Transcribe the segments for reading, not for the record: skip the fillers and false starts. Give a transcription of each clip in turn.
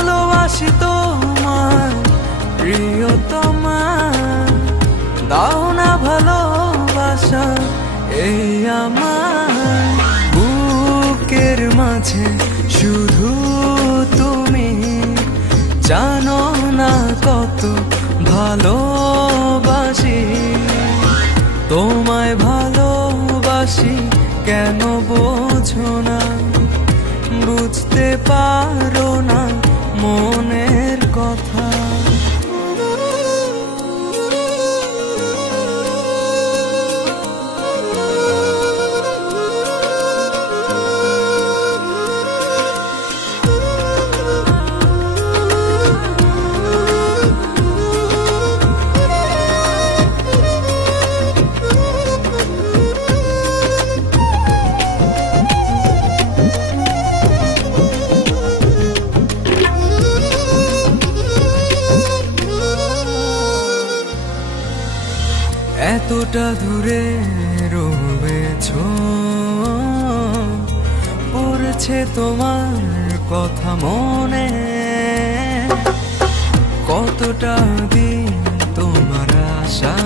ভালোবাসি তোমায় প্রিয়তমা, দাও না ভালোবাসা এই আমার বুকের মাঝে শুধু তুমি, জানো না কত ভালোবাসি তোমায়, ভালোবাসি কেন বোঝো না, বুঝতে পারো না মনের কথা। এতটা দূরে রয়েছো, পড়ছে তোমার কথা মনে, কতটা দিন তোমার আশা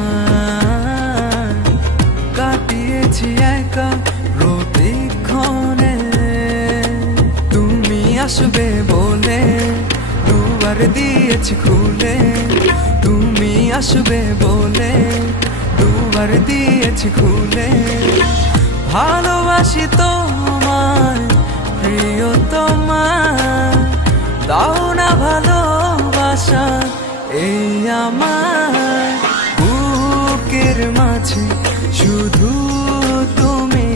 কাটিয়েছি একা প্রতিক্ষণে। তুমি আসবে বলে দুবার দিয়েছি খুলে, তুমি আসবে বলে দুবার দিয়েছি খুলে, ভালোবাসি তোমায় প্রিয়তমা, দাও না ভালোবাসা এই আমার বুকের মাঝে শুধু তুমি,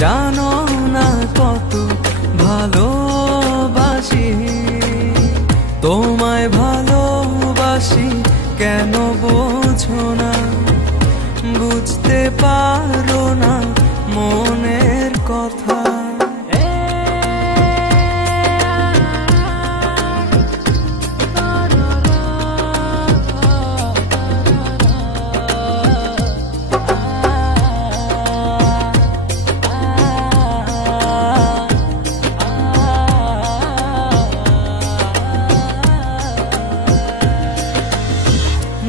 জানো না কত ভালোবাসি তোমায়, ভালোবাসি কেন বোঝো না, বুঝতে পারো না মনের কথা।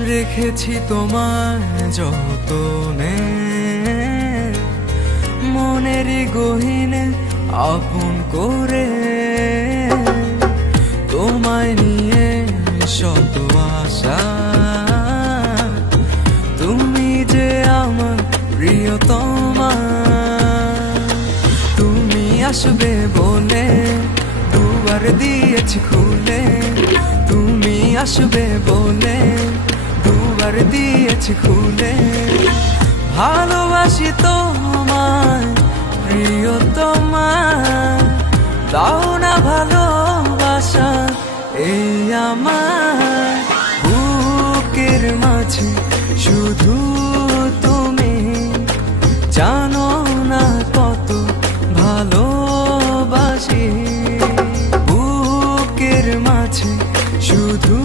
রেখেছি তোমার যতনে, মনের গহীনে আপন করে, তোমায় নিয়ে শত আশা, তুমি যে আমার প্রিয়তমা, তুমি আসবে বলে দুবার দিয়েছি খুলে, তুমি আসবে বলে দুবার দিয়েছি খুলে, ভালোবাসি তোমায় প্রিয়তমা, দাও না ভালোবাসা এই আমার বুকের মাঝে শুধু তুমি, জানো না কত ভালোবাসি বুকের মাঝে শুধু